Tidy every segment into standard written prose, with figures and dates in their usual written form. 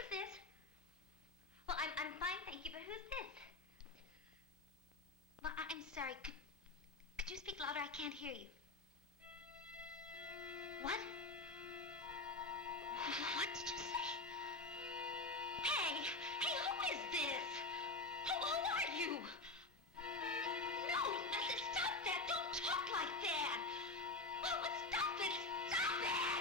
Who's this? Well, I'm fine, thank you, but who's this? Well, I'm sorry. Could you speak louder? I can't hear you. What? What did you say? Hey, who is this? Who are you? No, stop that. Don't talk like that. Oh, stop it. Stop it.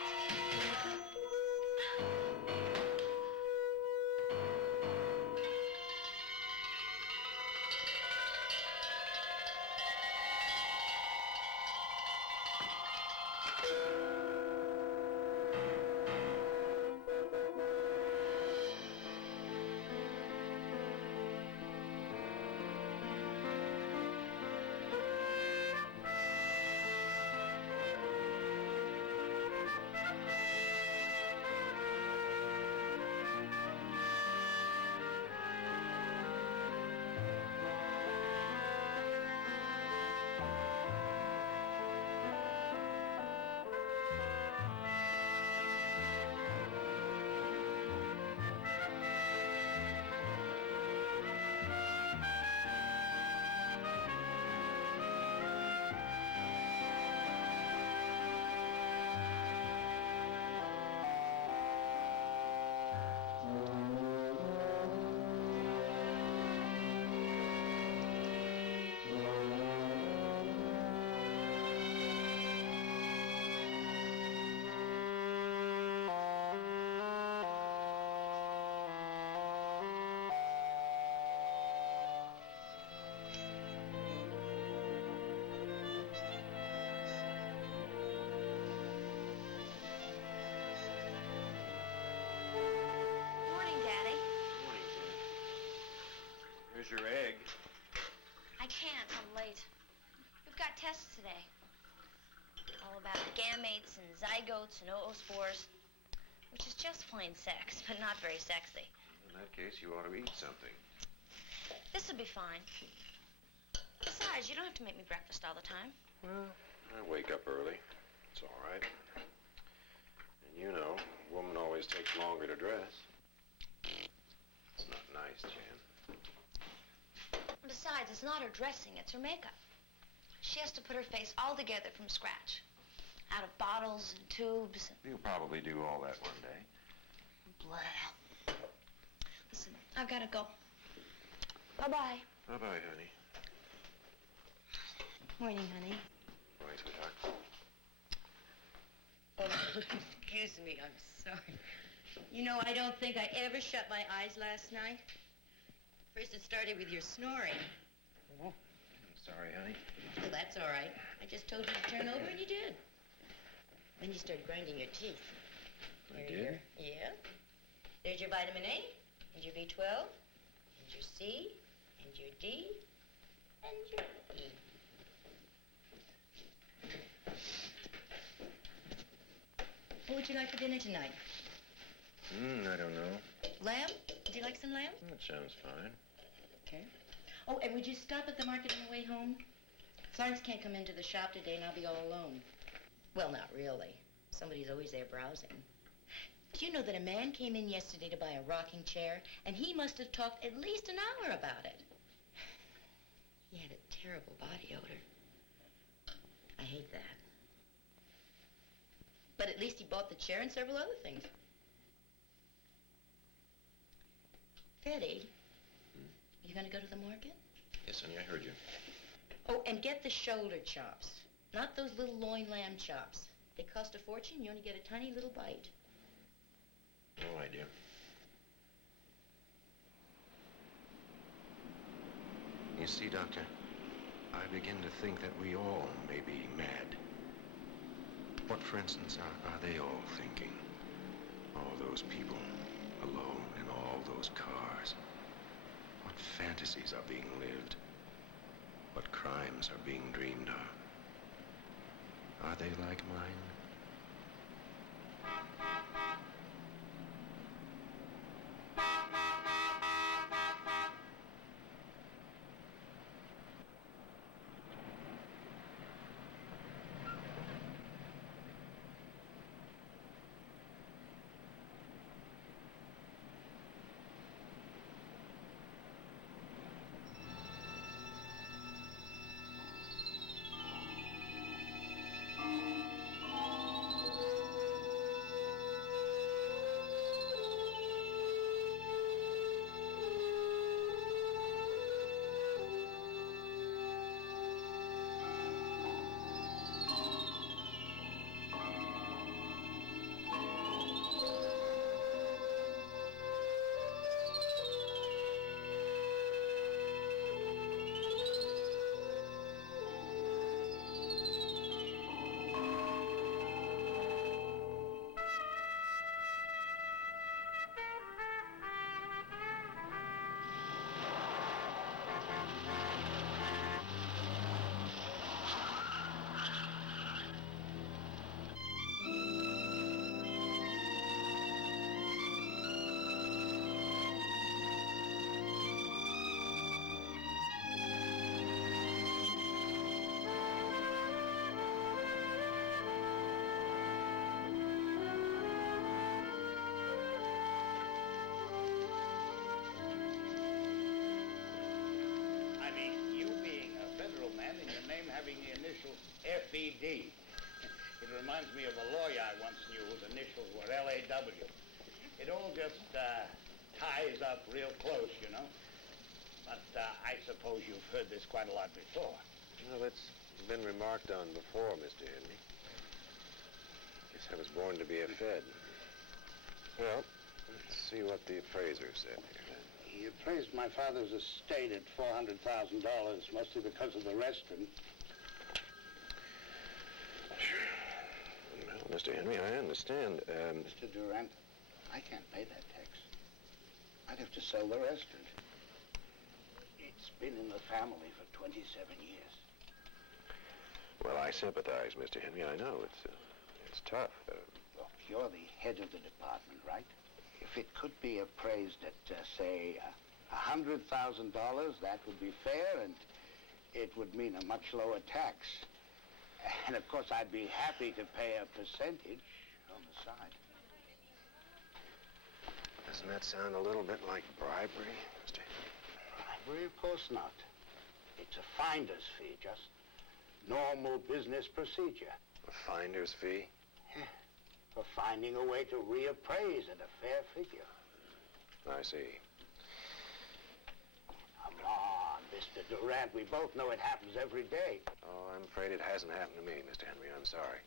Here's your egg. I can't. I'm late. We've got tests today. All about gametes and zygotes and oospores, which is just plain sex, but not very sexy. In that case, you ought to eat something. This'll be fine. Besides, you don't have to make me breakfast all the time. Well, I wake up early. It's all right. And you know, a woman always takes longer to dress. It's not nice, Jan. Besides, it's not her dressing, it's her makeup. She has to put her face all together from scratch. Out of bottles and tubes. You'll probably do all that one day. Blah. Listen, I've got to go. Bye-bye. Bye-bye, honey. Morning, honey. Morning, sweetheart. Oh, excuse me, I'm sorry. You know, I don't think I ever shut my eyes last night. First it started with your snoring. Oh, I'm sorry, honey. Well, that's all right. I just told you to turn over and you did. Then you started grinding your teeth. I did? Yeah. There's your vitamin A, and your B12, and your C, and your D, and your E. What would you like for dinner tonight? I don't know. Lamb? Would you like some lamb? That sounds fine. Okay. Oh, and would you stop at the market on the way home? Florence can't come into the shop today, and I'll be all alone. Well, not really. Somebody's always there browsing. Do you know that a man came in yesterday to buy a rocking chair, and he must have talked at least an hour about it? He had a terrible body odor. I hate that. But at least he bought the chair and several other things. Fetty, you gonna go to the market? Yes, honey, I heard you. Oh, and get the shoulder chops. Not those little loin lamb chops. They cost a fortune. You only get a tiny little bite. All right, dear. You see, Doctor, I begin to think that we all may be mad. What, for instance, are they all thinking? All those people alone in all those cars. What fantasies are being lived? What crimes are being dreamed of? Are they like mine? having the initials FED. It reminds me of a lawyer I once knew whose initials were LAW. It all just ties up real close, you know. But I suppose you've heard this quite a lot before. Well, it's been remarked on before, Mr. Henry. Guess I was born to be a Fed. Well, let's see what the appraiser said here. He appraised my father's estate at $400,000, mostly because of the restaurant. Well, Mr. Henry, I understand. Mr. Durant, I can't pay that tax. I'd have to sell the restaurant. It's been in the family for 27 years. Well, I sympathize, Mr. Henry. I know it's tough. Look, you're the head of the department, right? If it could be appraised at, say, $100,000, that would be fair, and it would mean a much lower tax. And, of course, I'd be happy to pay a percentage on the side. Doesn't that sound a little bit like bribery, Mr. Henry? Bribery? Of course not. It's a finder's fee, just normal business procedure. A finder's fee? For finding a way to reappraise at a fair figure. I see. Come on, Mr. Durant. We both know it happens every day. Oh, I'm afraid it hasn't happened to me, Mr. Henry. I'm sorry.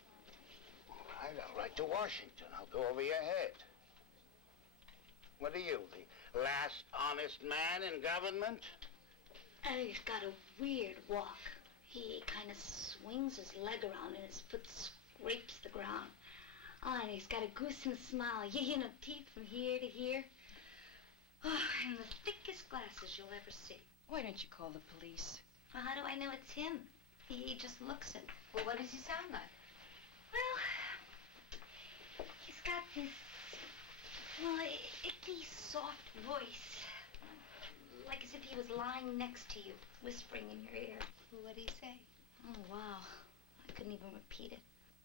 All right, I'll write to Washington. I'll go over your head. What are you, the last honest man in government? He's got a weird walk. He kind of swings his leg around and his foot scrapes the ground. Oh, and he's got a gruesome smile. You know, teeth from here to here. Oh, and the thickest glasses you'll ever see. Why don't you call the police? Well, how do I know it's him? He just looks it. Well, what does he sound like? Well, he's got this, well, icky, soft voice. Like as if he was lying next to you, whispering in your ear. What'd he say? Oh, wow. I couldn't even repeat it.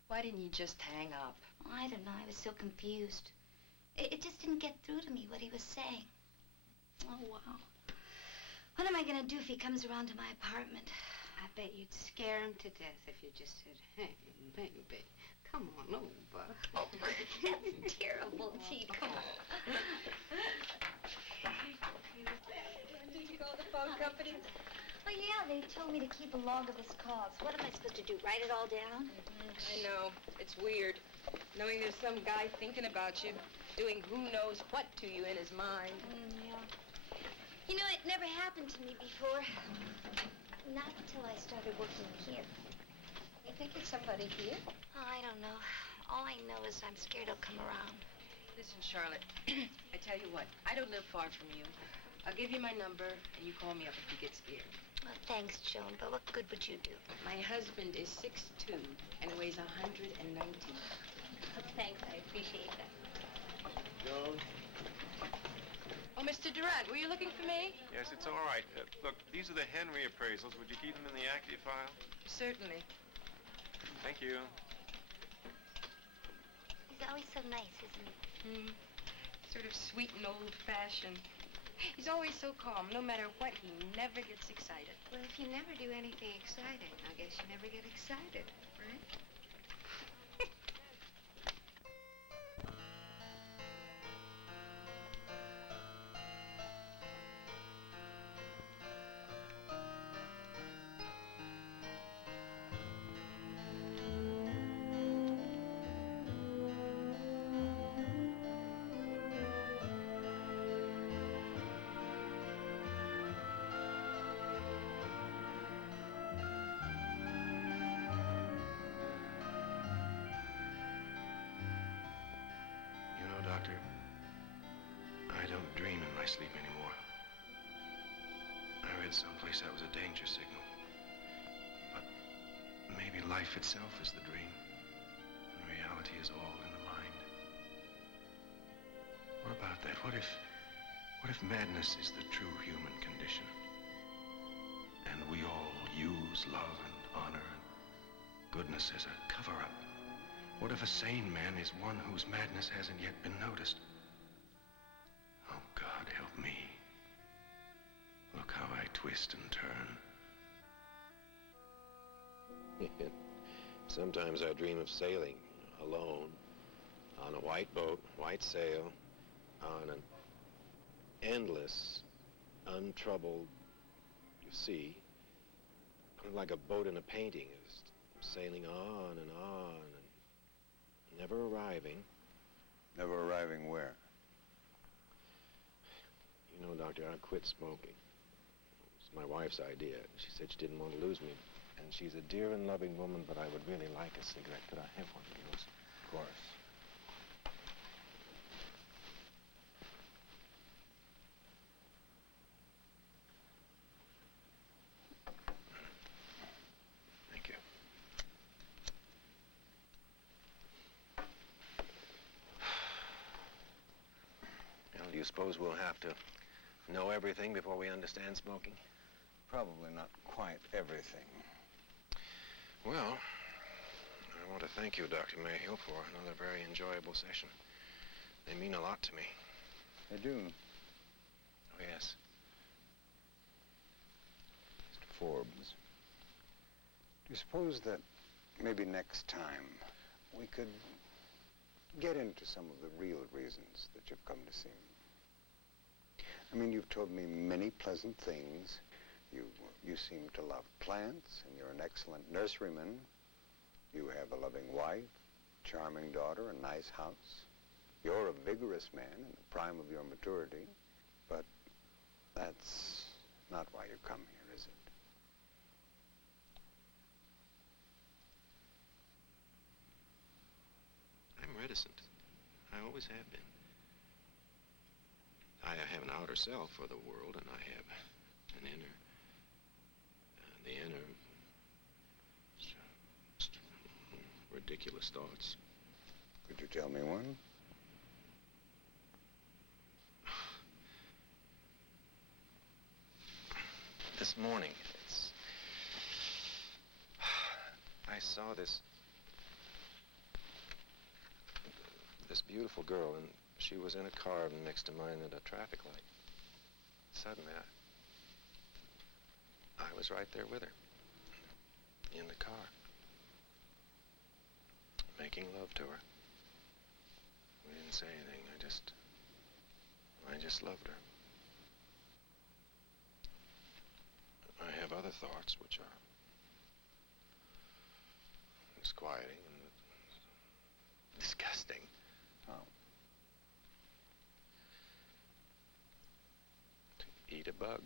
Why didn't you just hang up? I don't know. I was so confused. It just didn't get through to me what he was saying. Oh, wow. What am I going to do if he comes around to my apartment? I bet you'd scare him to death if you just said, hey, baby, come on over. Oh, that's terrible, Chief. Come on. Did you call the phone company? Well, yeah, they told me to keep a log of his calls. What am I supposed to do, write it all down? I know. It's weird. Knowing there's some guy thinking about you, doing who knows what to you in his mind. Yeah. You know, it never happened to me before. Not until I started working here. You think it's somebody here? Oh, I don't know. All I know is I'm scared he'll come around. Listen, Charlotte, I tell you what, I don't live far from you. I'll give you my number, and you call me up if you get scared. Well, thanks, Joan, but what good would you do? My husband is 6'2" and weighs 119. Thanks, I appreciate that. Joan? Oh, Mr. Durant, were you looking for me? Yes, it's all right. Look, these are the Henry appraisals. Would you keep them in the active file? Certainly. Thank you. He's always so nice, isn't he? Sort of sweet and old-fashioned. He's always so calm. No matter what, he never gets excited. Well, if you never do anything exciting, I guess you never get excited, right? Doctor, I don't dream in my sleep anymore. I read someplace that was a danger signal. But maybe life itself is the dream, and reality is all in the mind. What about that? What if madness is the true human condition? And we all use love and honor and goodness as a cover-up? What if a sane man is one whose madness hasn't yet been noticed? Oh, God, help me. Look how I twist and turn. Sometimes I dream of sailing alone on a white boat, white sail, on an endless, untroubled sea, like a boat in a painting, is sailing on and never arriving. Never arriving where? You know, Doctor, I quit smoking. It was my wife's idea. She said she didn't want to lose me. And she's a dear and loving woman, but I would really like a cigarette. Could I have one of yours? Of course. Thank you. Well, do you suppose we'll have to know everything before we understand smoking? Probably not quite everything. Well, I want to thank you, Dr. Mayhew, for another very enjoyable session. They mean a lot to me. They do. Oh, yes. Mr. Forbes, do you suppose that maybe next time we could get into some of the real reasons that you've come to see me? I mean, you've told me many pleasant things. You seem to love plants, and you're an excellent nurseryman. You have a loving wife, charming daughter, a nice house. You're a vigorous man in the prime of your maturity, but that's not why you come here, is it? I'm reticent. I always have been. I have an outer self for the world, and I have an inner. The inner, ridiculous thoughts. Could you tell me one? This morning, I saw this beautiful girl, and she was in a car next to mine at a traffic light. Suddenly, I was right there with her, in the car, making love to her. We didn't say anything. I just loved her. I have other thoughts which are disquieting and disgusting. Oh. To eat a bug.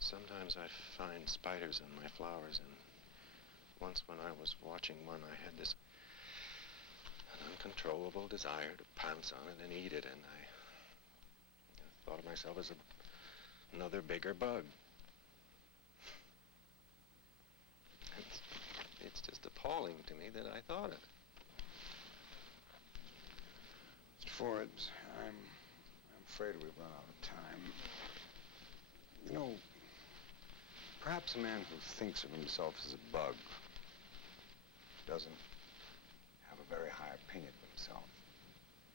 Sometimes I find spiders in my flowers, and once when I was watching one, I had an uncontrollable desire to pounce on it and eat it, and I thought of myself as another bigger bug. It's just appalling to me that I thought of it. Mr. Forbes, I'm afraid we've run out of time. You know, perhaps a man who thinks of himself as a bug doesn't have a very high opinion of himself.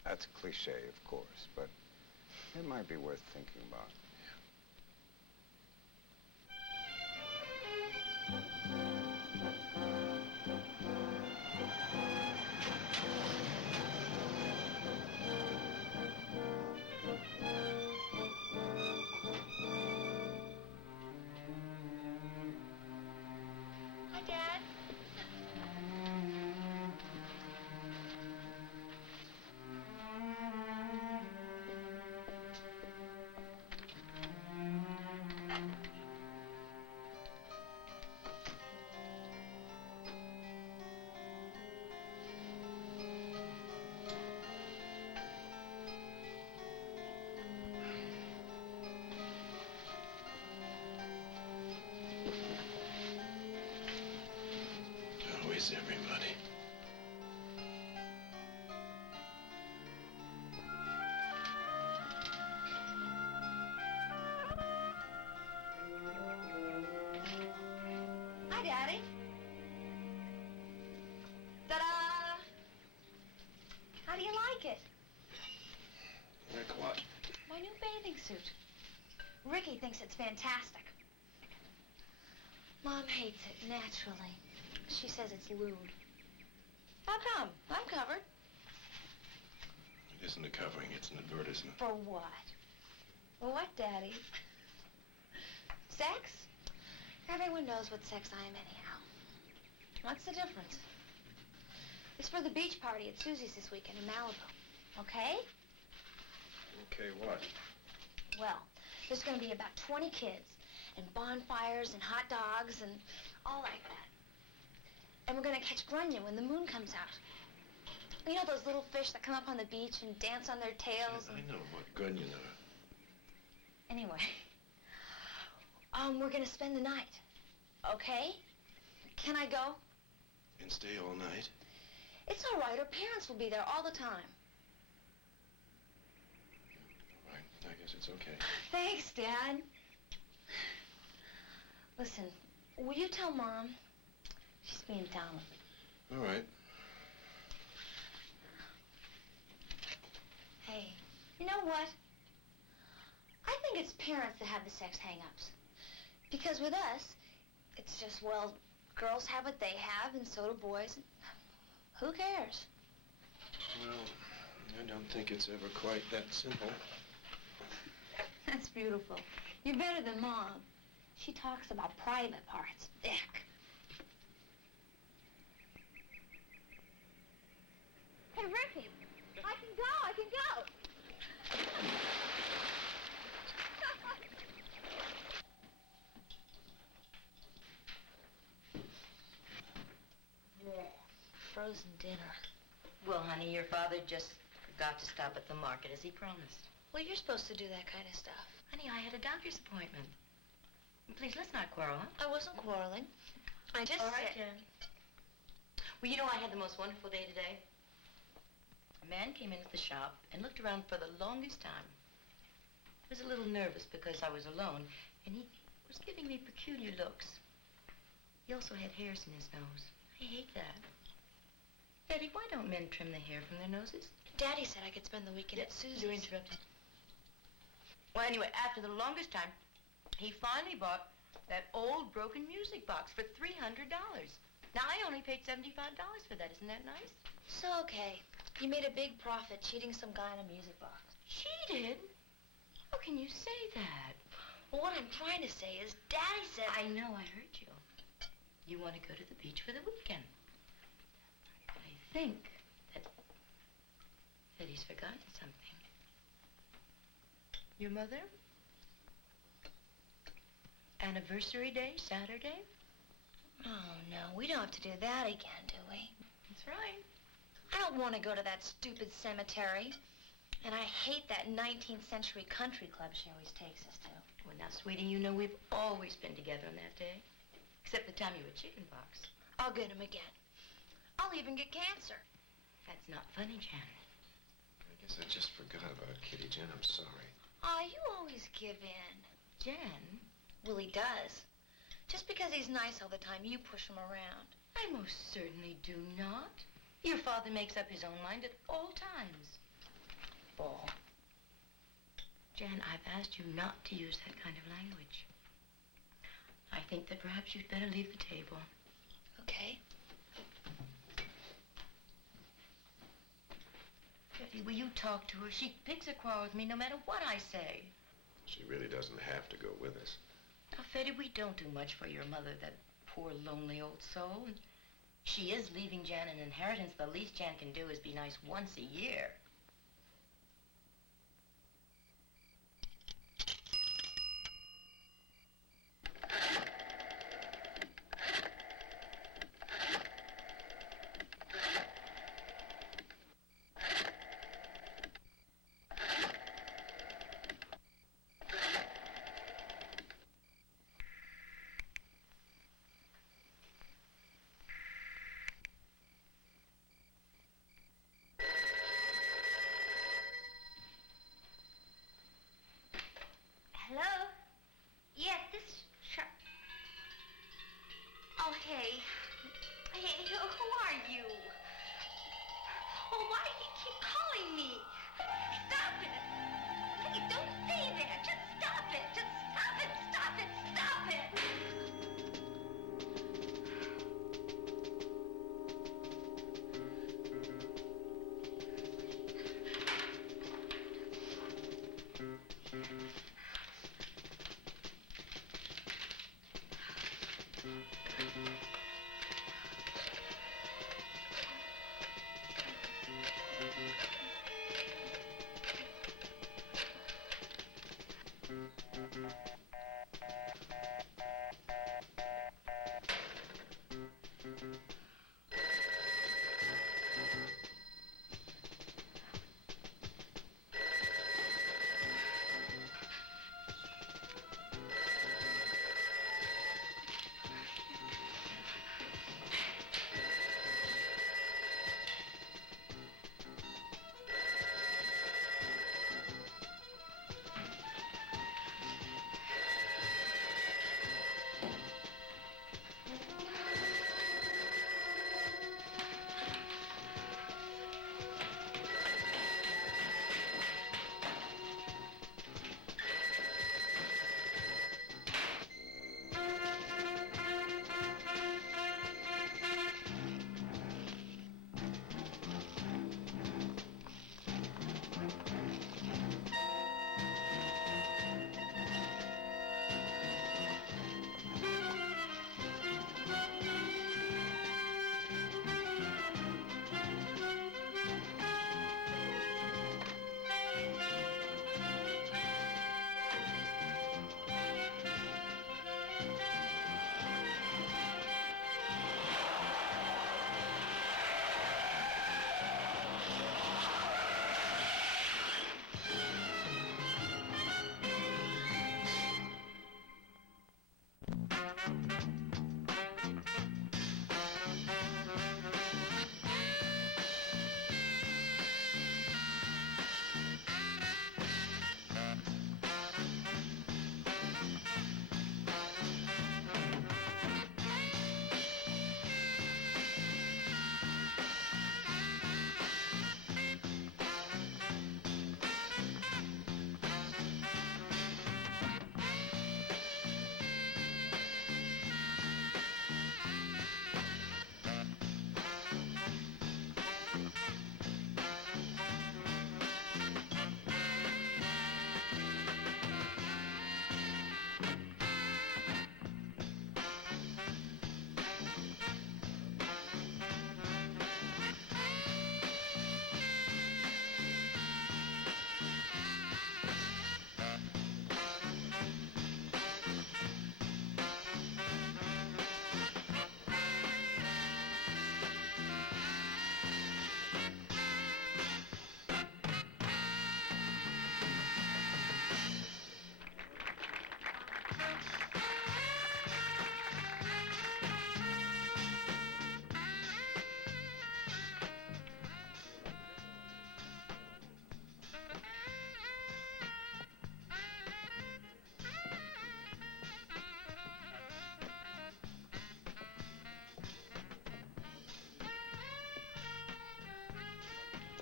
That's a cliche, of course, but it might be worth thinking about. Hi, Dad. How is everybody? Hi, Daddy. Ta-da! like it. Like what? My new bathing suit. Ricky thinks it's fantastic. Mom hates it, naturally. She says it's lewd. How come? I'm covered. It isn't a covering, it's an advertisement. For what? For what, Daddy? Sex? Everyone knows what sex I am anyhow. What's the difference? It's for the beach party at Susie's this weekend in Malibu. Okay? Okay, what? Well, there's going to be about 20 kids, and bonfires and hot dogs and all like that. And we're going to catch grunion when the moon comes out. You know those little fish that come up on the beach and dance on their tails? I know what grunion are. Anyway, we're going to spend the night, okay? Can I go? And stay all night? It's all right. Our parents will be there all the time. All right, I guess it's okay. Thanks, Dad. Listen, will you tell Mom? She's being down. All right. Hey, you know what? I think it's parents that have the sex hang-ups. Because with us, it's just, well, girls have what they have, and so do boys. Who cares? Well, I don't think it's ever quite that simple. That's beautiful. You're better than Mom. She talks about private parts. Dick. Hey, Ricky, I can go. Frozen dinner. Well, honey, your father just forgot to stop at the market as he promised. Well, you're supposed to do that kind of stuff. Honey, I had a doctor's appointment. Please, let's not quarrel, huh? I wasn't quarreling. I just All right, said... Jen. Well, you know, I had the most wonderful day today. A man came into the shop and looked around for the longest time. I was a little nervous because I was alone, and he was giving me peculiar looks. He also had hairs in his nose. I hate that. Betty, why don't men trim the hair from their noses? Daddy said I could spend the weekend at Susie's. You're interrupted. Well, anyway, after the longest time, he finally bought that old broken music box for $300. Now, I only paid $75 for that. Isn't that nice? So, okay. You made a big profit cheating some guy in a music box. Cheated? How can you say that? Well, what I'm trying to say is Daddy said... I know, I heard you. You want to go to the beach for the weekend. I think that he's forgotten something. Your mother? Anniversary day, Saturday? Oh, no, we don't have to do that again, do we? That's right. I don't want to go to that stupid cemetery. And I hate that 19th century country club she always takes us to. Well, now, sweetie, you know we've always been together on that day. Except the time you were chickenpox. I'll get him again. I'll even get cancer. That's not funny, Jan. I guess I just forgot about Kitty, Jen. I'm sorry. Aw, you always give in. Jan? Well, he does. Just because he's nice all the time, you push him around. I most certainly do not. Your father makes up his own mind at all times. Bull. Jan, I've asked you not to use that kind of language. I think that perhaps you'd better leave the table. Okay. Betty, will you talk to her? She picks a quarrel with me no matter what I say. She really doesn't have to go with us. Now, Fetty, we don't do much for your mother, that poor, lonely old soul. She is leaving Jan an inheritance. The least Jan can do is be nice once a year. Hello? Yes, this is Oh, hey. Hey, who are you? Oh, why do you keep calling me? Stop it. Please don't say that. Just stop it. Just stop it. Stop it. Stop it.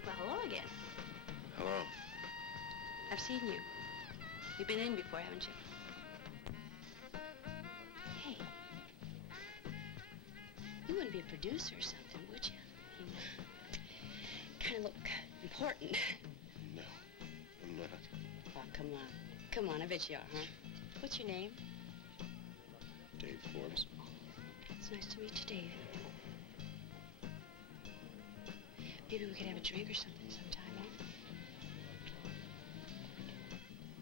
Well, hello again. Hello. I've seen you. You've been in before, haven't you? Hey. You wouldn't be a producer or something, would you? You kind of look important. No, I'm not. Oh, come on. Come on, I bet you are, huh? What's your name? Dave Forbes. It's nice to meet you, Dave. Maybe we could have a drink or something sometime, huh?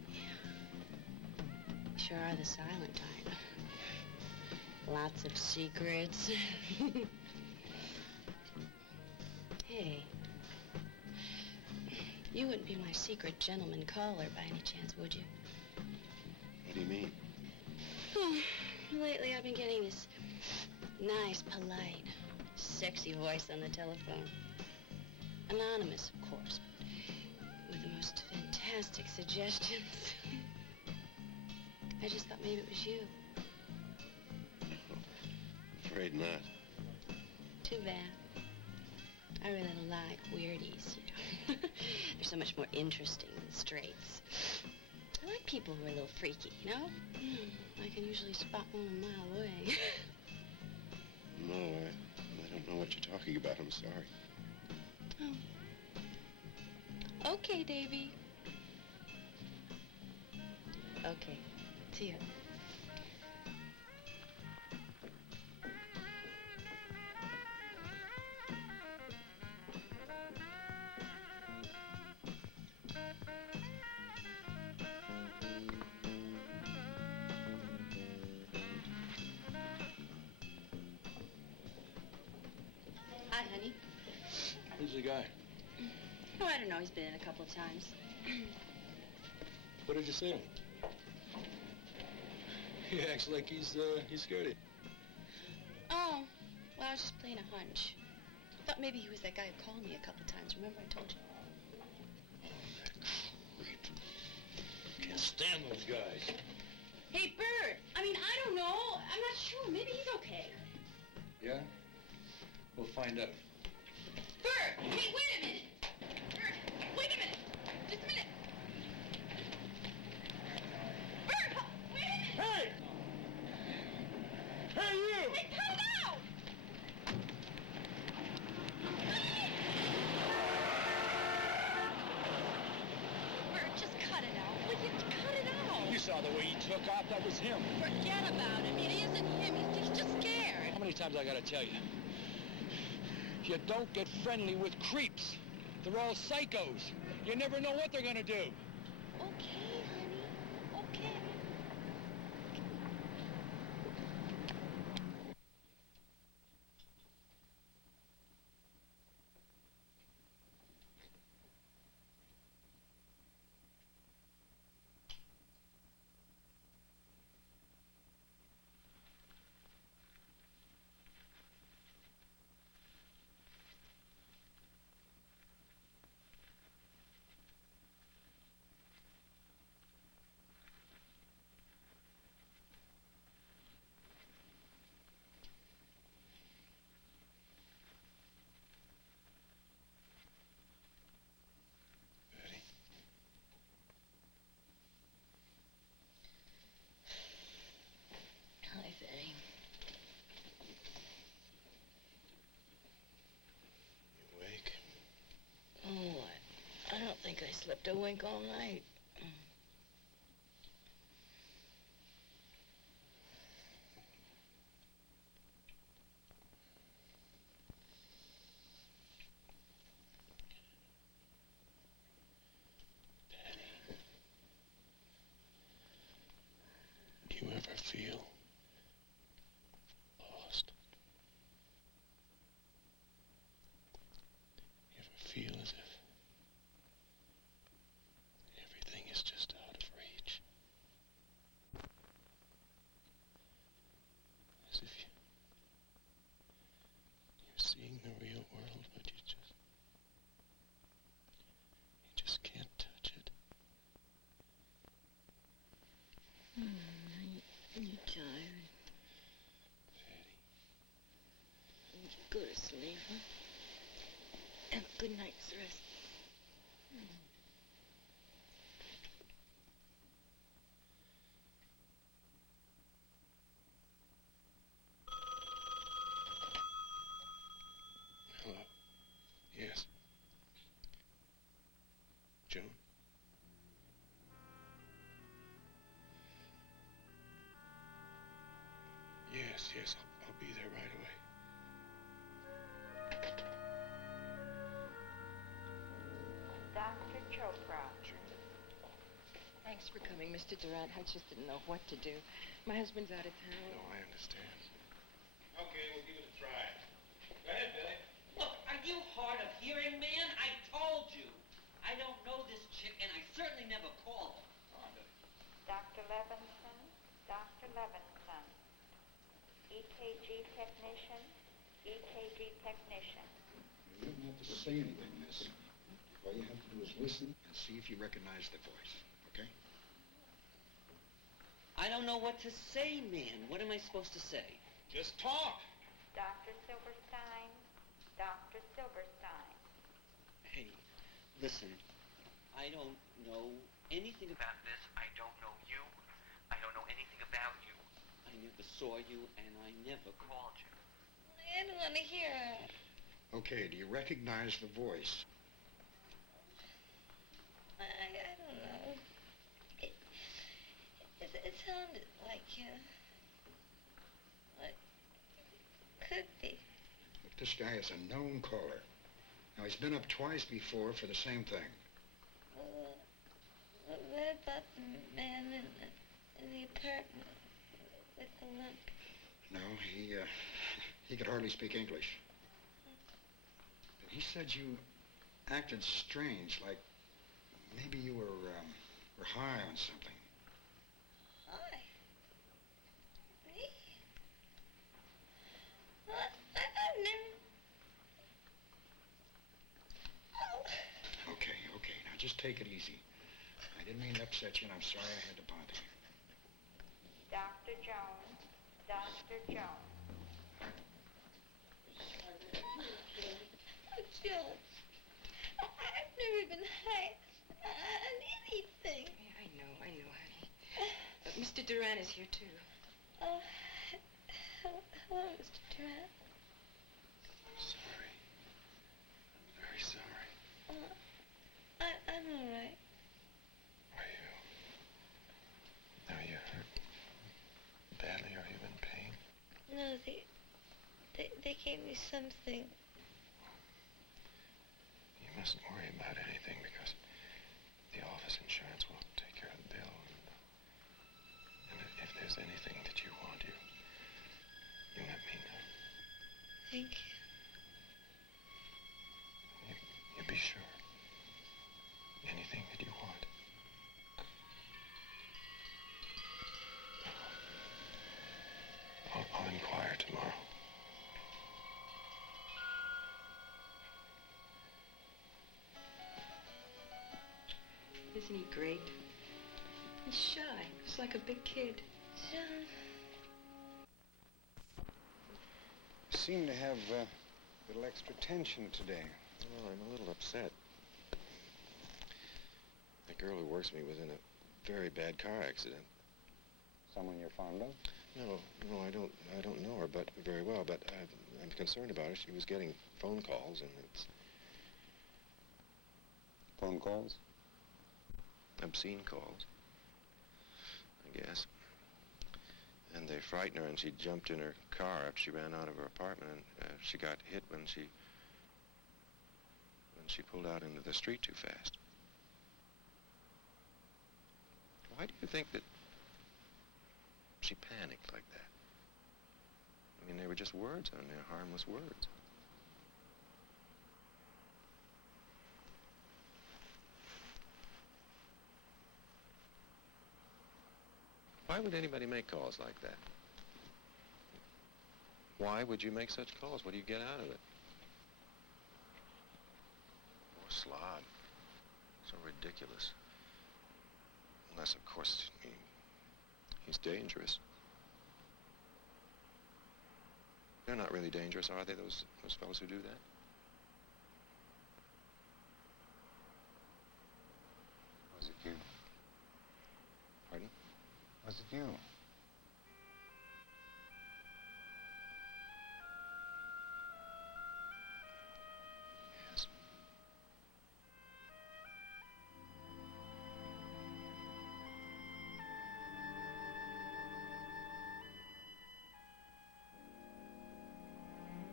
Yeah. Sure are the silent type. Lots of secrets. Hey. You wouldn't be my secret gentleman caller by any chance, would you? What do you mean? Oh, lately I've been getting this nice, polite, sexy voice on the telephone. Anonymous, of course, but with the most fantastic suggestions. I just thought maybe it was you. Afraid not. Too bad. I really like weirdies, you know. They're so much more interesting than straights. I like people who are a little freaky, you know? I can usually spot one a mile away. No, I don't know what you're talking about. I'm sorry. Oh. Okay, Davy. Okay. See ya. Hi, honey. Who's the guy? Oh, I don't know. He's been in a couple of times. What did you say to him? He acts like he's scared of you. Oh, well, I was just playing a hunch. I thought maybe he was that guy who called me a couple of times. Remember I told you? Can't stand those guys. Hey, Bert. I mean, I don't know. I'm not sure. Maybe he's okay. Yeah? We'll find out. Bert! Hey, wait a minute! Bert, wait a minute! Just a minute! Bert! Wait a minute! Hey! Hey, you! Hey, cut it out! Bert, just cut it out. Will you cut it out? You saw the way he took off. That was him. Forget about him. It isn't him. He's just scared. How many times I gotta tell you? You don't get friendly with creeps. They're all psychos. You never know what they're gonna do. Okay, honey. Okay. Hi, Fanny. You awake? Oh, I don't think I slept a wink all night. Do you ever feel lost? You ever feel as if everything is just out of reach? As if you're seeing the real world, but you just can't touch it. You're tired. Patty. Go to sleep, huh? Have a good night's rest. Hello. Yes. Joan? Yes, I'll be there right away. Dr. Chopra. Thanks for coming, Mr. Durant. I just didn't know what to do. My husband's out of town. No, I understand. Okay, we'll give it a try. Go ahead, Billy. Look, are you hard of hearing, man? I told you. I don't know this chick, and I certainly never called her. Dr. Levinson. Dr. Levinson. EKG technician. EKG technician. You don't have to say anything, miss. All you have to do is listen and see if you recognize the voice, okay? I don't know what to say, man. What am I supposed to say? Just talk. Dr. Silverstein. Dr. Silverstein. Hey, listen, I don't know anything about this. I don't know you. I don't know anything about you. I never saw you, and I never called you. I don't want to hear it. Okay, do you recognize the voice? I don't know. It sounded like like could be. Look, this guy is a known caller. Now, he's been up twice before for the same thing. What about the man in the apartment with the lump? No, he could hardly speak English. But he said you acted strange, like maybe you were high on something. Hi. Me? I've never... Oh. Okay, now just take it easy. I didn't mean to upset you, and I'm sorry I had to bother you. Dr. Jones. Dr. Jones. Oh, Jones. I've never been high on anything. Yeah, I know, honey. But Mr. Duran is here, too. Oh, hello, Mr. Duran. Sorry. I'm very sorry. I'm all right. Are you hurt badly? Are you in pain? No, they gave me something. You mustn't worry about anything because the office insurance will take care of the bill. And if there's anything that you want, you let me know. Thank you. You be sure. Anything that you want. I'll inquire tomorrow. Isn't he great? He's shy, just like a big kid. John. Seem to have a little extra tension today. Oh, I'm a little upset. The girl who works for me was in a very bad car accident. Someone you're fond of? No, I don't know her but very well, but I'm concerned about her. She was getting phone calls, and it's Phone calls? obscene calls, I guess. And they frightened her, and she jumped in her car after she ran out of her apartment, and she got hit when she pulled out into the street too fast. Why do you think that she panicked like that? I mean, they were just words, and they're harmless words. Why would anybody make calls like that? Why would you make such calls? What do you get out of it? Poor slob. So ridiculous. Unless, of course, he's dangerous. They're not really dangerous, are they, those fellows who do that? Was it you? Pardon? Was it you? Yes.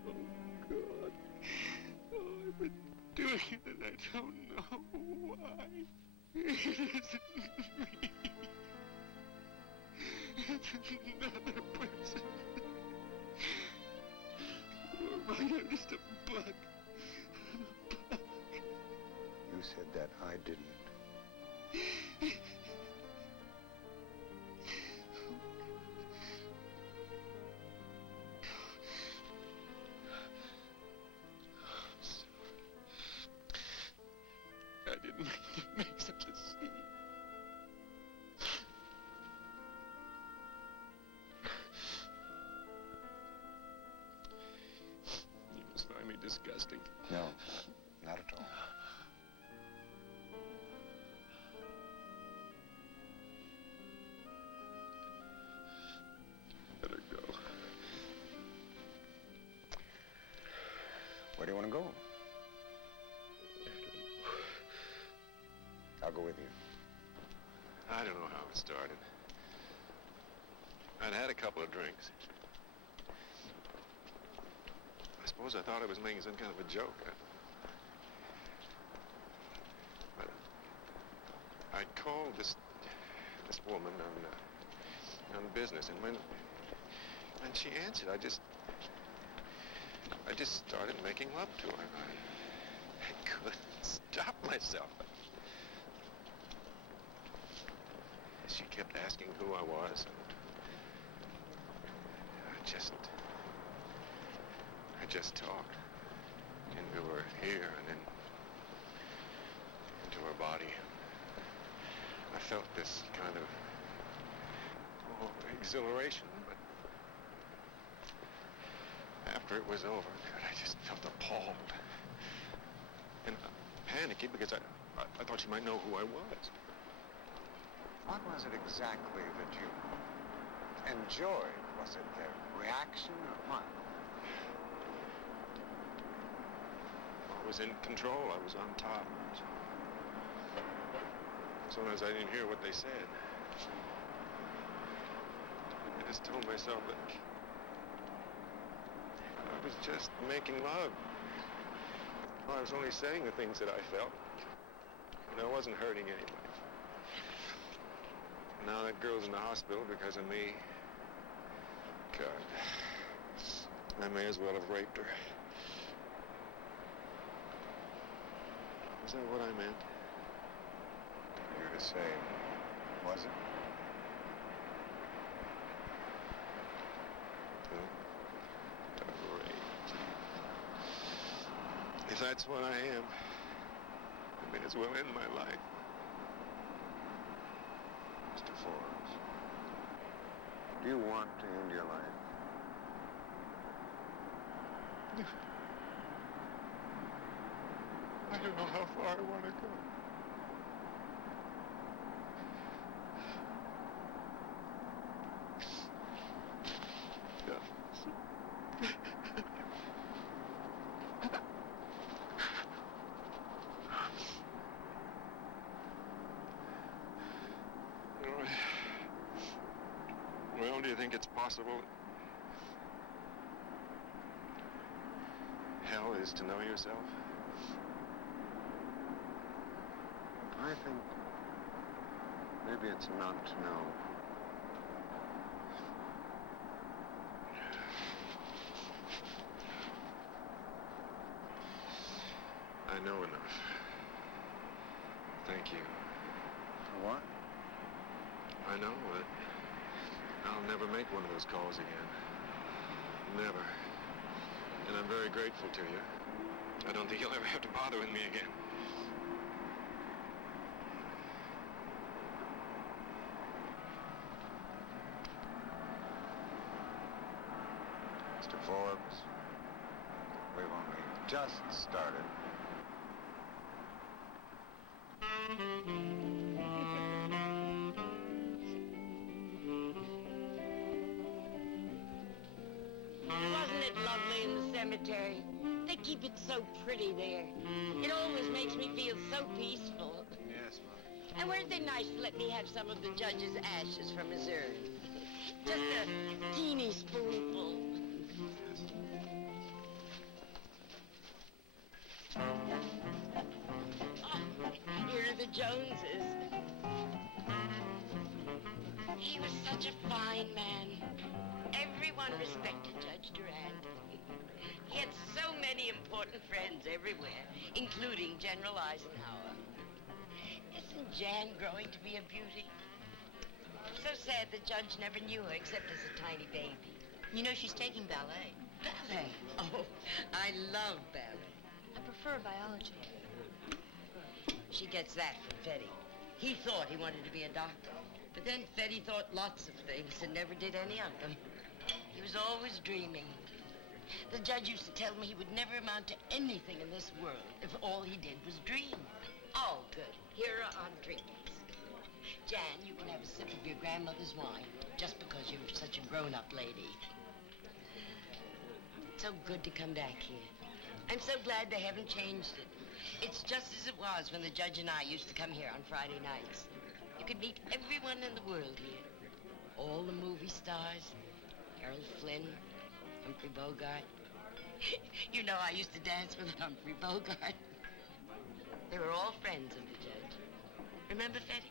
Oh, God. Oh, I've been doing it, and I don't know why. It isn't me. It's another person. Or am I just a bug? A bug. You said that. I didn't. I didn't mean to make such a scene. You must find me disgusting. No, not at all. Better go. Where do you want to go? I'll go with you. I don't know how it started. I'd had a couple of drinks. I suppose I thought I was making some kind of a joke. But I called this woman on business, and when she answered, I just started making love to her. I couldn't stop myself. She kept asking who I was, and I just talked into her ear and then into her body. I felt this kind of exhilaration, but after it was over, I just felt appalled and panicky because I thought she might know who I was. What was it exactly that you enjoyed? Was it the reaction or what? I was in control. I was on top. Sometimes I didn't hear what they said. I just told myself that I was just making love. I was only saying the things that I felt. And I wasn't hurting anybody. Now that girl's in the hospital because of me. God, I may as well have raped her. Is that what I meant? You're to say, was it? Raped. If that's what I am, I may as well end my life. Mr. Forbes, do you want to end your life? I don't know how far I want to go. Well, do you think it's possible hell is to know yourself? I think maybe it's not to know. I know enough. Thank you. For what? I know that I'll never make one of those calls again. Never. And I'm very grateful to you. I don't think you'll ever have to bother with me again. Mr. Forbes, we've only just started. Wasn't it lovely in the cemetery? They keep it so pretty there. It always makes me feel so peaceful. Yes, Mother. And weren't they nice to let me have some of the judge's ashes from his urn? Just a teeny spoonful. Oh, here are the Joneses. He was such a fine man. Everyone respected Judge Durand. He had so many important friends everywhere, including General Eisenhower. Isn't Jan growing to be a beauty? So sad the judge never knew her except as a tiny baby. You know she's taking ballet. Ballet? Oh, I love ballet. I prefer biology. She gets that from Fetty. He thought he wanted to be a doctor, but then Fetty thought lots of things and never did any of them. He was always dreaming. The judge used to tell me he would never amount to anything in this world if all he did was dream. Oh, good. Here are our drinks. Jan, you can have a sip of your grandmother's wine just because you're such a grown-up lady. So good to come back here. I'm so glad they haven't changed it. It's just as it was when the judge and I used to come here on Friday nights. You could meet everyone in the world here. All the movie stars. Errol Flynn, Humphrey Bogart. You know, I used to dance with Humphrey Bogart. They were all friends of the judge. Remember Fetty?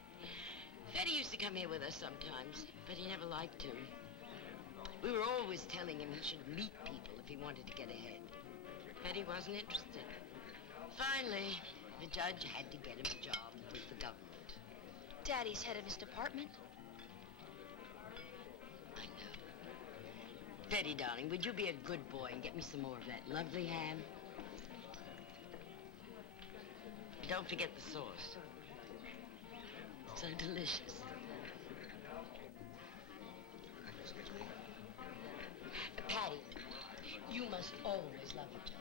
Fetty used to come here with us sometimes, but he never liked to. We were always telling him he should meet people if he wanted to get ahead. Fetty wasn't interested. Finally, the judge had to get him a job with the government. Daddy's head of his department. I know. Fetty, darling, would you be a good boy and get me some more of that lovely ham? Don't forget the sauce. So delicious. Excuse me? Patty, you must always love each other.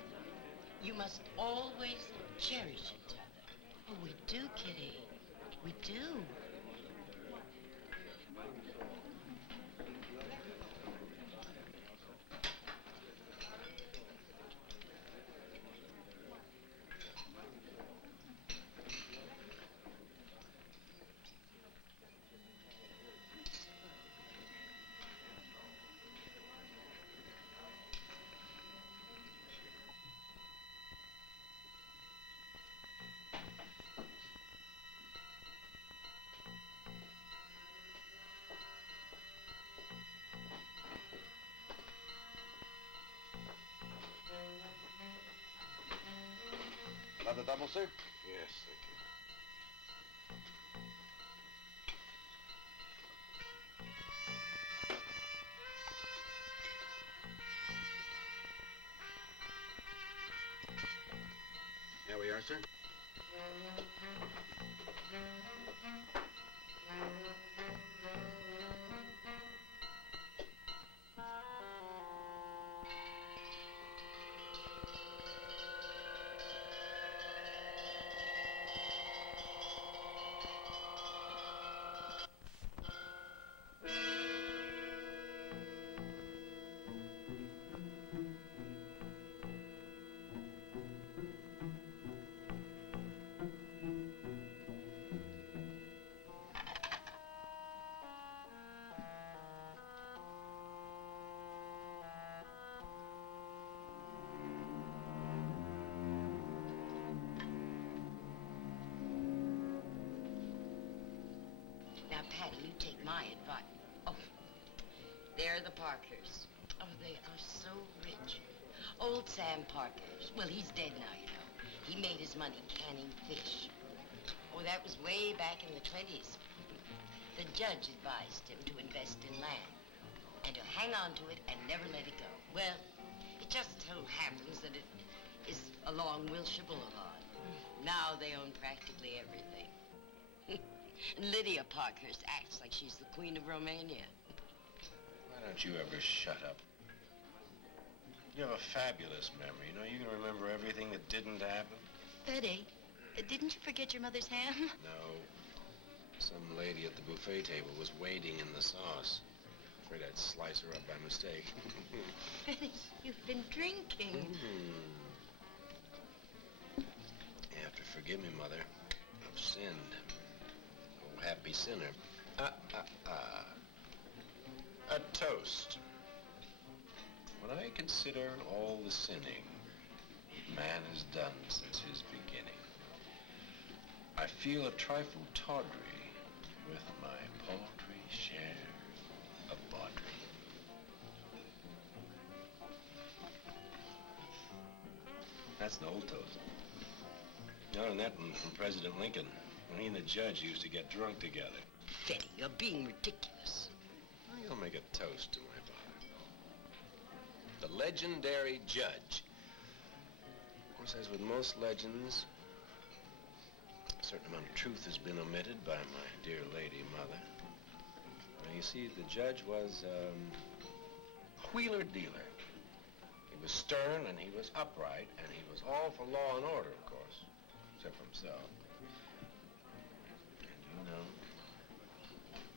You must always cherish each other. Oh, we do, Kitty. We do. Another double, sir? Yes, thank you. Here we are, sir. Now, Patty, you take my advice. Oh, they're the Parkers. Oh, they are so rich. Old Sam Parker's. Well, he's dead now, you know. He made his money canning fish. Oh, that was way back in the 20s. The judge advised him to invest in land and to hang on to it and never let it go. Well, it just so happens that it is along Wilshire Boulevard. Now they own practically everything. And Lydia Parkhurst acts like she's the Queen of Romania. Why don't you ever shut up? You have a fabulous memory. You know, you can remember everything that didn't happen. Betty, didn't you forget your mother's ham? No. Some lady at the buffet table was wading in the sauce. Afraid I'd slice her up by mistake. Betty, you've been drinking. You have to forgive me, Mother. I've sinned. Oh, happy sinner. A toast. When I consider all the sinning man has done since his beginning, I feel a trifle tawdry with my paltry share of bawdry. That's an old toast. I learned that one from President Lincoln when he and the judge used to get drunk together. Betty, you're being ridiculous. I'll make a toast to my father. The legendary judge. Of course, as with most legends, a certain amount of truth has been omitted by my dear lady mother. Now, you see, the judge was a wheeler dealer. A He was stern and he was upright, and he was all for law and order, of course, except for himself. And you know,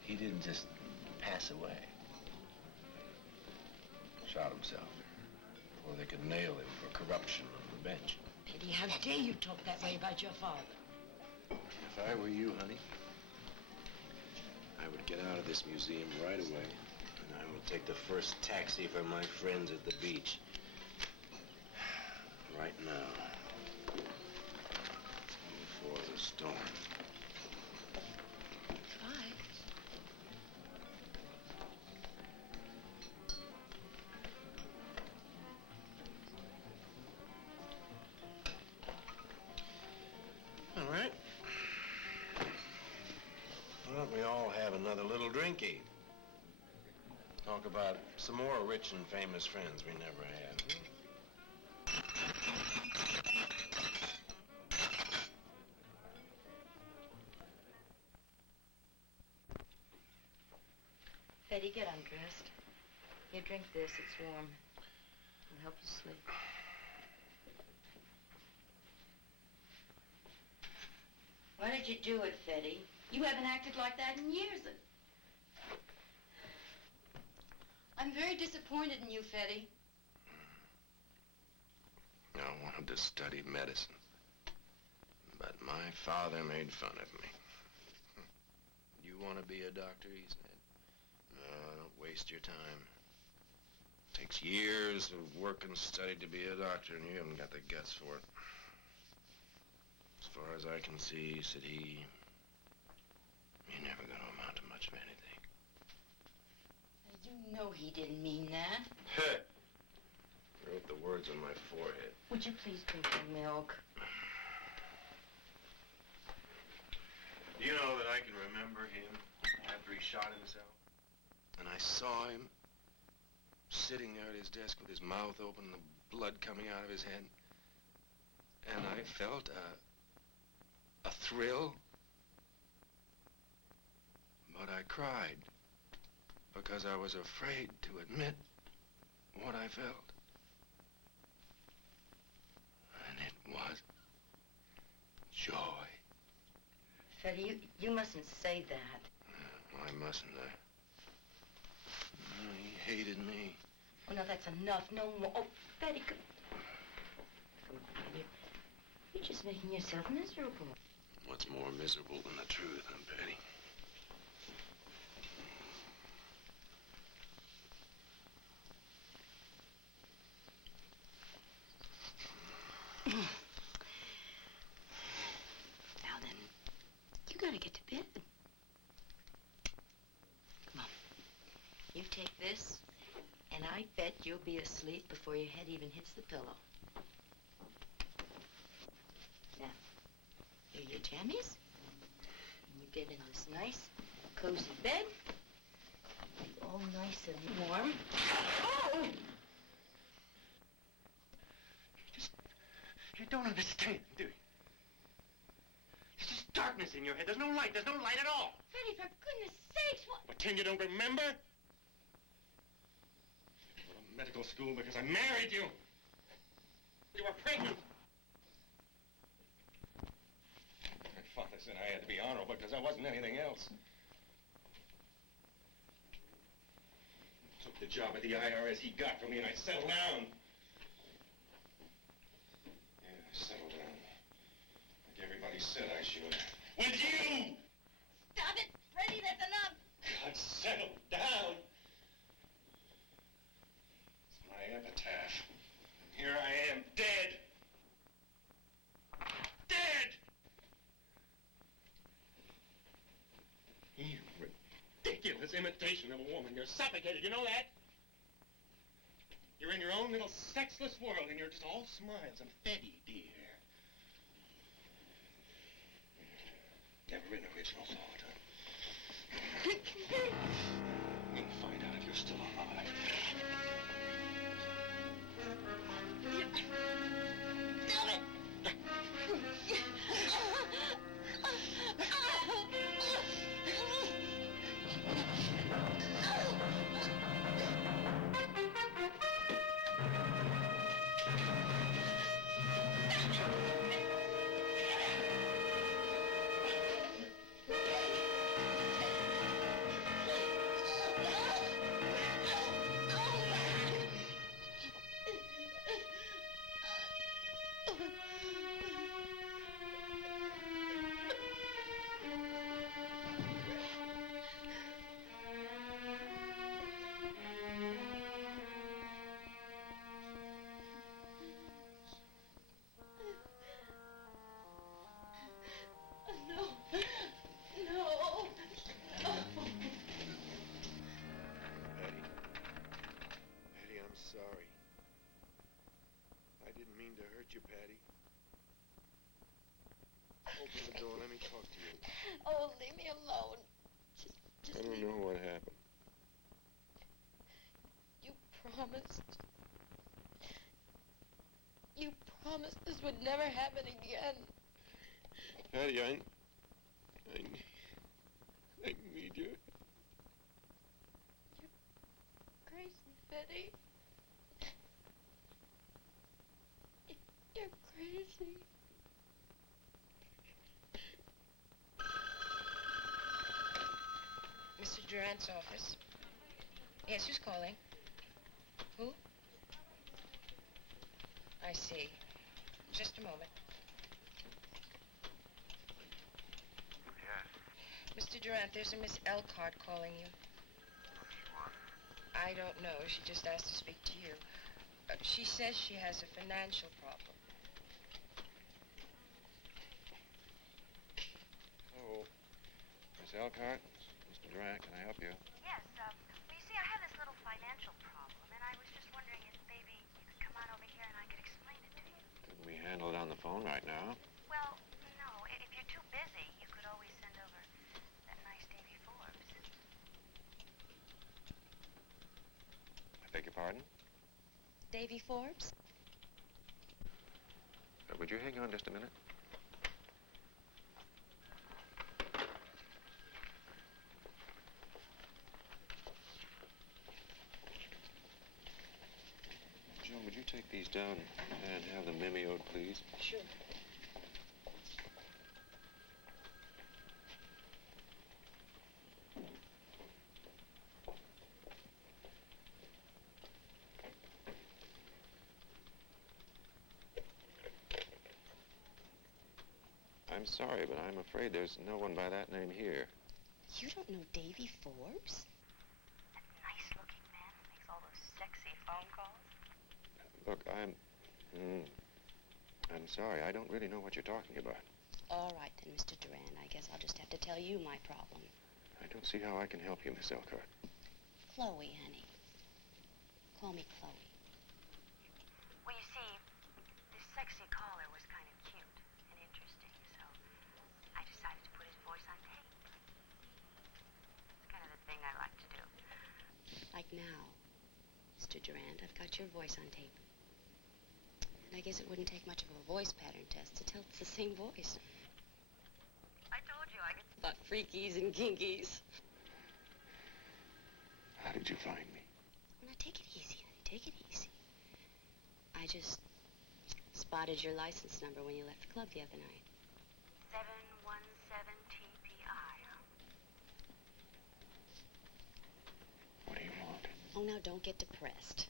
he didn't just pass away. Shot himself before they could nail him for corruption on the bench. Pity, how dare you talk that way about your father? If I were you, honey, I would get out of this museum right away, and I would take the first taxi for my friends at the beach. Right now. Before the storm. Try. All right. Why don't we all have another little drinky? Talk about some more rich and famous friends we never had. Fetty, get undressed. Here, drink this. It's warm. It'll help you sleep. Why did you do it, Fetty? You haven't acted like that in years. I'm very disappointed in you, Fetty. I wanted to study medicine, but my father made fun of me. You want to be a doctor, he said. No, don't waste your time. Takes years of work and study to be a doctor, and you haven't got the guts for it. As far as I can see, said he, you're never going to amount to much of anything. You know he didn't mean that. Wrote the words on my forehead. Would you please drink your milk? Do you know that I can remember him after he shot himself? And I saw him sitting there at his desk with his mouth open, the blood coming out of his head. And I felt a thrill. But I cried because I was afraid to admit what I felt. And it was joy. Fetty, you mustn't say that. Why mustn't I? Oh, he hated me. Oh, now that's enough. No more. Oh, Fetty, come on, you're just making yourself miserable. What's more miserable than the truth, Aunt Patty? Now then, you gotta get to bed. Come on. You take this, and I bet you'll be asleep before your head even hits the pillow. Now, here are your jammies. And you get in this nice, cozy bed. Be all nice and warm. Oh! You don't understand, do you? There's just darkness in your head. There's no light. There's no light at all. Fetty, for goodness sakes, what? Pretend you don't remember? You went to medical school because I married you. You were pregnant. My father said I had to be honorable because I wasn't anything else. I took the job at the IRS he got for me and I settled down. Settle down. Like everybody said I should. With you! Stop it! Freddie, that's enough! God, settle down! It's my epitaph. And here I am, dead! Dead! You ridiculous imitation of a woman. You're suffocated, you know that? You're in your own little sexless world, and you're just all smiles and Fetty, dear. Never an original thought, huh? We'll find out if you're still alive. Stop it! sorry. I didn't mean to hurt you, Patty. Open the door. Let me talk to you. Oh, leave me alone. Just I don't know what happened. You promised. You promised this would never happen again. Patty, I need you. You're crazy, Betty. You're crazy. Mr. Durant's office. Yes, who's calling? Who? I see. Just a moment. Yes. Mr. Durant, there's a Miss Elkhart calling you. What do you want? I don't know. She just asked to speak to you. She says she has a financial problem. Hello. Miss Elkhart, Mr. Durant, can I help you? Yes, well, you see, I have this little financial problem, and I was just wondering if maybe you could come on over here and I could explain it to you. Couldn't we handle it on the phone right now? Well, no, if you're too busy, you could always send over that nice Davy Forbes. I beg your pardon? Davy Forbes? Would you hang on just a minute? Joan, would you take these down and have them mimeoed, please? Sure. I'm sorry, but I'm afraid there's no one by that name here. You don't know Davy Forbes? That nice-looking man who makes all those sexy phone calls. Look, I'm sorry. I don't really know what you're talking about. All right, then, Mr. Durant. I guess I'll just have to tell you my problem. I don't see how I can help you, Miss Elkhart. Chloe, honey. Call me Chloe. Well, you see, this sexy caller was kind of cute and interesting, so I decided to put his voice on tape. It's kind of the thing I like to do. Like now, Mr. Durant, I've got your voice on tape. And I guess it wouldn't take much of a voice pattern test to tell it's the same voice. I told you I could... About freakies and kinkies. How did you find me? Now, take it easy, honey. Take it easy. I just spotted your license number when you left the club the other night. 717 TPI, huh? What do you want? Oh, now, don't get depressed.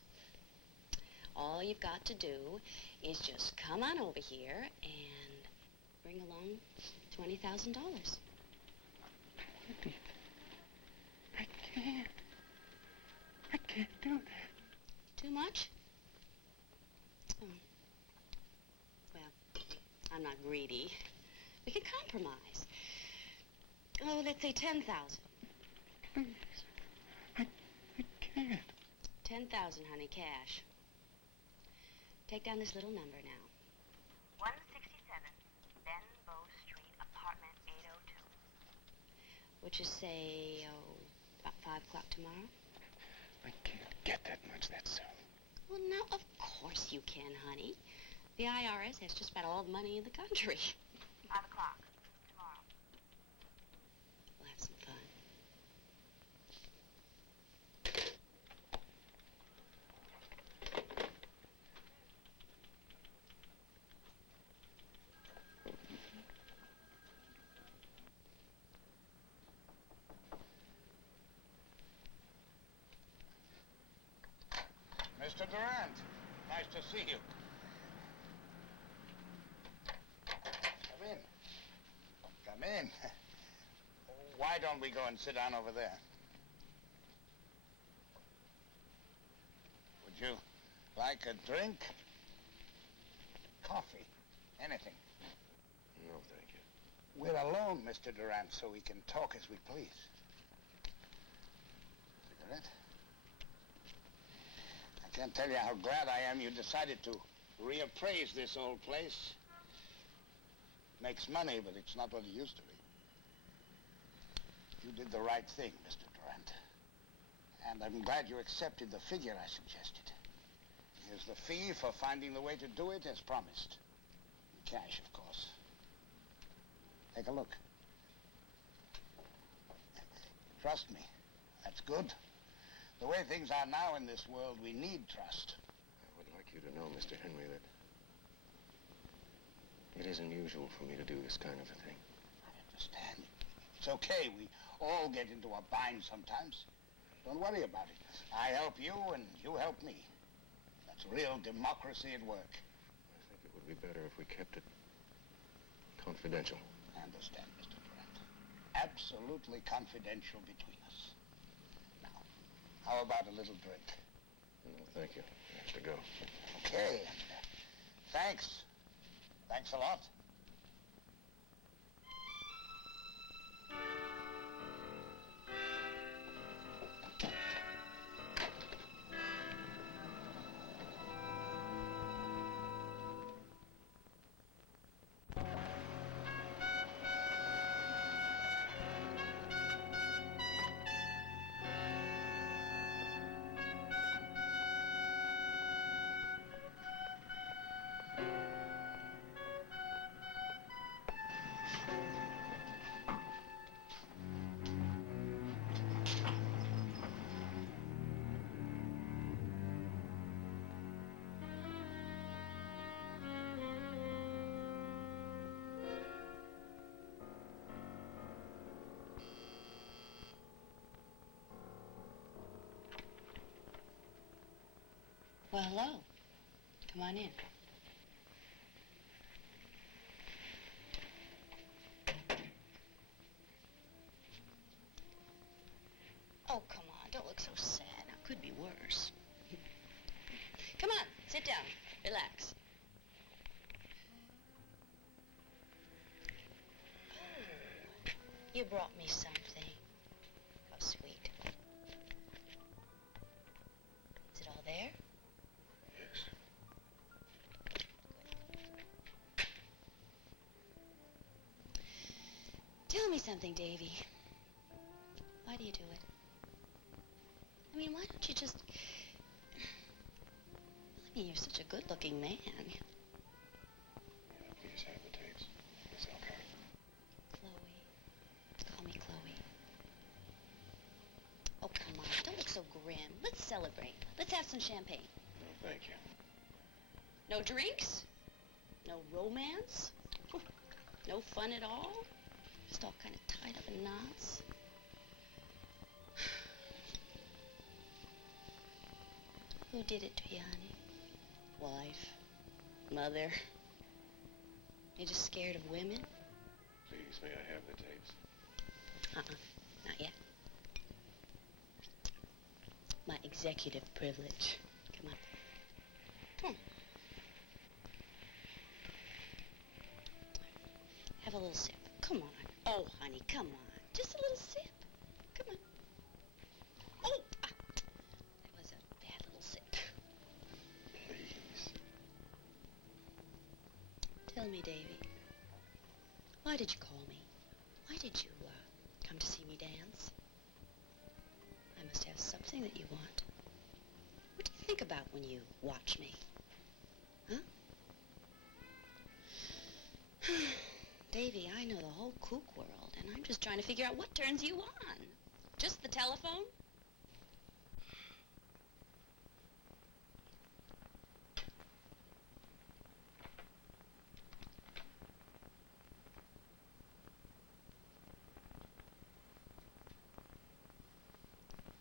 All you've got to do is just come on over here and bring along $20,000. I can't. I can't do that. Too much? Oh. Well, I'm not greedy. We can compromise. Oh, let's say 10,000. Please. I can't. 10,000, honey, cash. Take down this little number now. 167 Benbow Street, apartment 802. Would you say, about 5 o'clock tomorrow? I can't get that much that soon. Well, now, of course you can, honey. The IRS has just about all the money in the country. 5 o'clock tomorrow. We'll have some fun. Mr. Durant, nice to see you. Come in. Come in. Why don't we go and sit down over there? Would you like a drink? Coffee? Anything? No, thank you. We're alone, Mr. Durant, so we can talk as we please. Cigarette? Can't tell you how glad I am you decided to reappraise this old place. Makes money, but it's not what it used to be. You did the right thing, Mr. Durant. And I'm glad you accepted the figure I suggested. Here's the fee for finding the way to do it as promised. Cash, of course. Take a look. Trust me. That's good. The way things are now in this world, we need trust. I would like you to know, Mr. Henry, that it isn't usual for me to do this kind of a thing. I understand. It's okay. We all get into a bind sometimes. Don't worry about it. I help you and you help me. That's real democracy at work. I think it would be better if we kept it confidential. I understand, Mr. Durant. Absolutely confidential between us. Now, how about a little drink? No, thank you. I have to go. Okay. Thanks. Thanks a lot. Well, hello. Come on in. Oh, come on. Don't look so sad. Now, could be worse. Come on. Sit down. Relax. Oh, you brought me something. How sweet. Is it all there? Yes. Tell me something, Davy. Why do you do it? I mean, why don't you just... I mean, you're such a good-looking man. Yeah, please have the tapes. It's okay. Chloe. Call me Chloe. Oh, come on. Don't look so grim. Let's celebrate. Let's have some champagne. No, thank you. No drinks? No romance? No fun at all? Just all kind of tied up in knots? Who did it to you, honey? Wife? Mother? You're just scared of women? Please, may I have the tapes? Not yet. My executive privilege. Come on. Come on. Have a little sip. Come on. Oh, honey, come on. Just a little sip. Come on. Oh! That was a bad little sip. Please. Tell me, Davy. Why did you call me? Why did you, come to see me dance? I must have something that you want. What do you think about when you watch me? Huh? Davy, I know the whole kook world, and I'm just trying to figure out what turns you on. Just the telephone?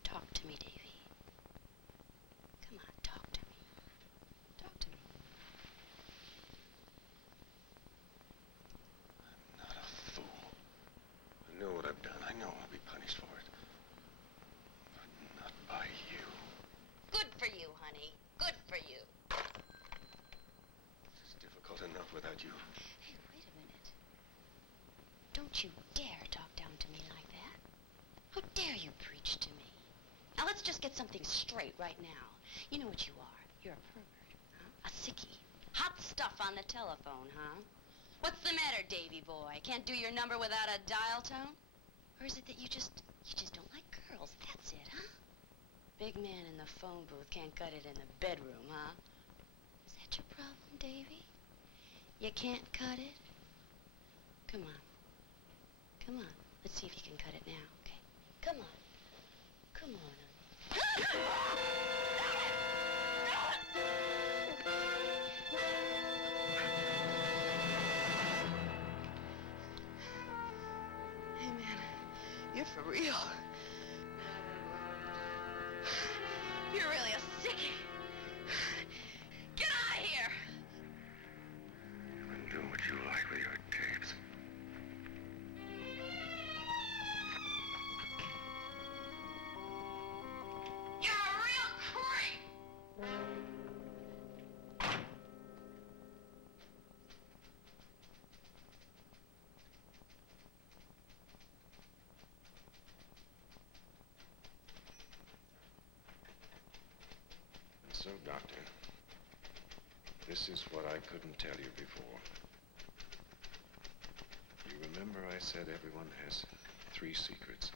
Talk to me, Davy. Come on, talk to me. Talk to me. I'm not a fool. I know what I've done. I know I'll be punished for it. But not by you. Good for you, honey. Good for you. It's difficult enough without you. Hey, wait a minute. Don't you dare talk down to me like that. How dare you preach to me? Now, let's just get something straight right now. You know what you are. You're a pervert, huh? A sickie. Hot stuff on the telephone, huh? What's the matter, Davy boy? Can't do your number without a dial tone? Or is it that you just don't like girls? That's it, huh? Big man in the phone booth can't cut it in the bedroom, huh? Is that your problem, Davy? You can't cut it? Come on. Come on. Let's see if you can cut it now, okay? Come on. Come on. Hey, man. You're for real. You're really a sickie. Get out of here! You can do what you like with your tapes. You're a real creep! And so, Doctor, this is what I couldn't tell you before. You remember I said everyone has 3 secrets.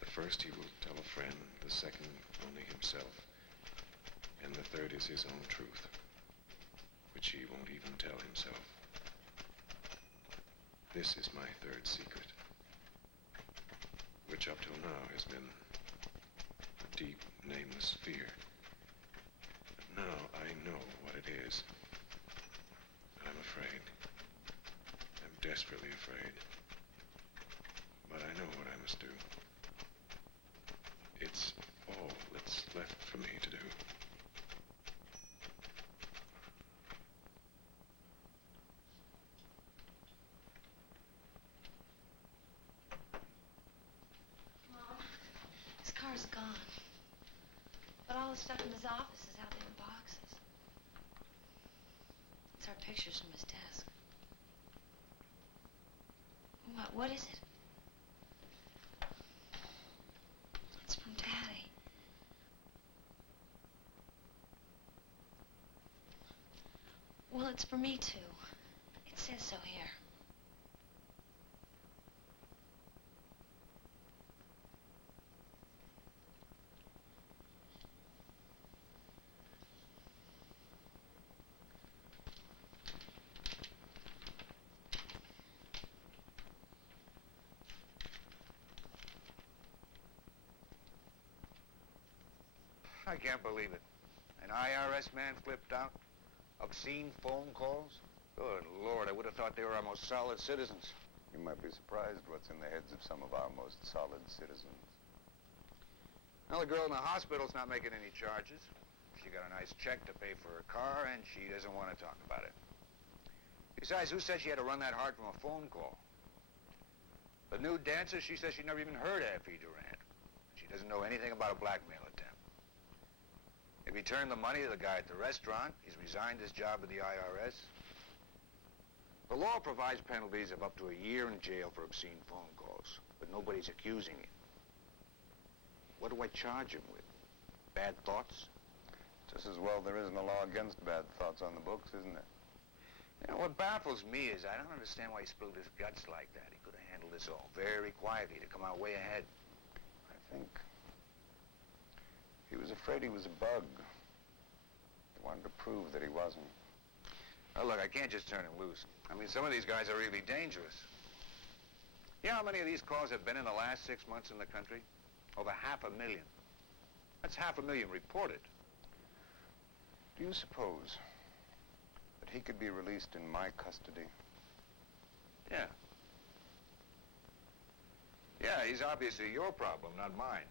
The first he will tell a friend, the second only himself, and the third is his own truth, which he won't even tell himself. This is my 3rd secret, which up till now has been a deep, nameless fear. But now I know what it is. I'm afraid. I'm desperately afraid. But I know what I must do. It's all that's left for me to do. Mom, his car's gone. But all the stuff in his office is out there in boxes. It's our pictures from his desk. What is it? It's from Daddy. Well, it's for me, too. It says so here. I can't believe it. An IRS man flipped out? Obscene phone calls? Good Lord, I would have thought they were our most solid citizens. You might be surprised what's in the heads of some of our most solid citizens. Well, the girl in the hospital's not making any charges. She got a nice check to pay for her car, and she doesn't want to talk about it. Besides, who said she had to run that hard from a phone call? The new dancer, she says she never even heard of Effie Durant. She doesn't know anything about a blackmail attempt. If he returned the money to the guy at the restaurant, he's resigned his job with the IRS. The law provides penalties of up to a year in jail for obscene phone calls, but nobody's accusing him. What do I charge him with? Bad thoughts? Just as well there isn't a law against bad thoughts on the books, isn't there? You know, what baffles me is I don't understand why he spilled his guts like that. He could have handled this all very quietly to come out way ahead. I think he was afraid he was a bug. He wanted to prove that he wasn't. Well, look, I can't just turn him loose. I mean, some of these guys are really dangerous. You know how many of these calls have been in the last 6 months in the country? Over 500,000. That's 500,000 reported. Do you suppose that he could be released in my custody? Yeah. Yeah, he's obviously your problem, not mine.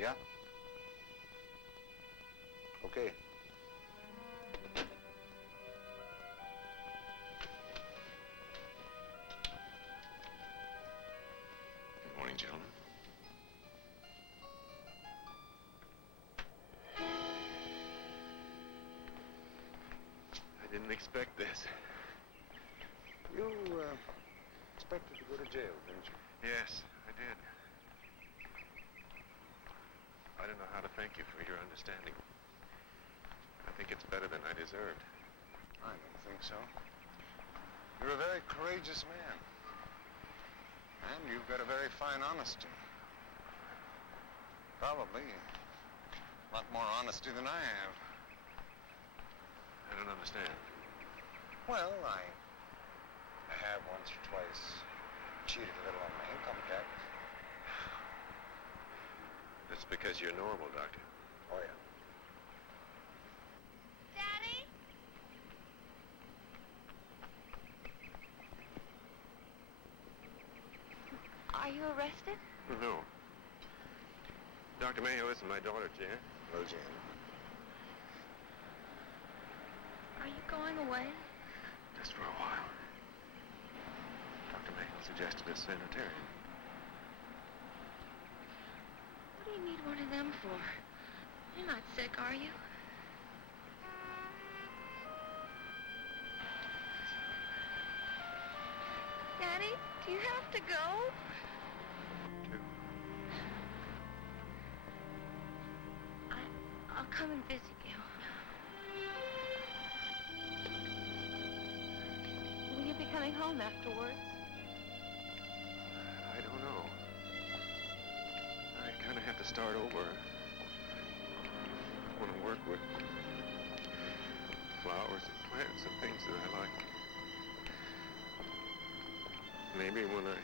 Yeah? Okay. Good morning, gentlemen. didn't expect this. You, expected to go to jail, didn't you? Yes, I did. I don't know how to thank you for your understanding. I think it's better than I deserved. I don't think so. You're a very courageous man. And you've got a very fine honesty. Probably a lot more honesty than I have. I don't understand. Well, I have once or twice cheated a little on my income tax. That's because you're normal, Doctor. Oh, yeah. Daddy? Are you arrested? No. Dr. Mayo, this is my daughter, Jan. Hello, Jan. Are you going away? Just for a while. Dr. Mayo suggested a sanitarium. What do you need one of them for? You're not sick, are you? Daddy, do you have to go? I'll come and visit you. Will you be coming home afterwards? I don't know. I kind of have to start over. I want to work with flowers and plants and things that I like. Maybe when I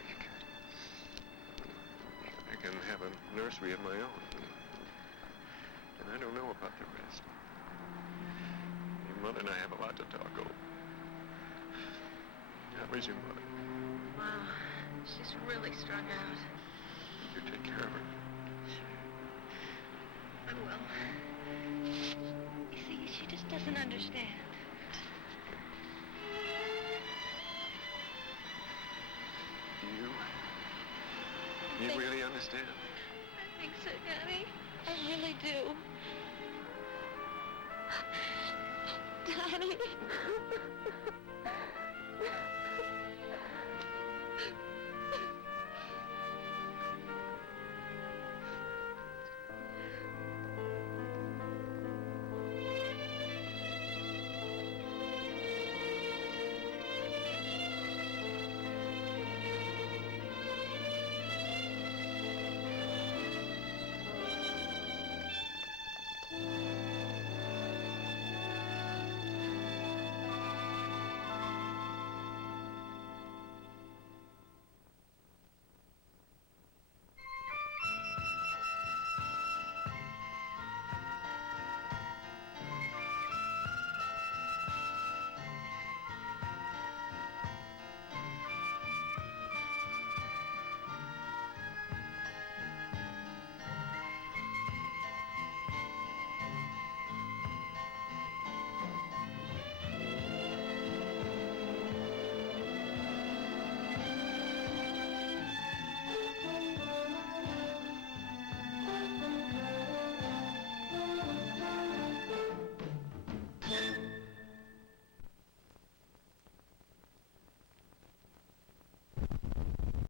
can have a nursery of my own. And I don't know about the rest. Your mother and I have a lot to talk over. How is your mother? Wow, she's really strung out. You take care of her. I will. You see, she just doesn't understand. You really understand? I think so, Daddy. I really do. Daddy.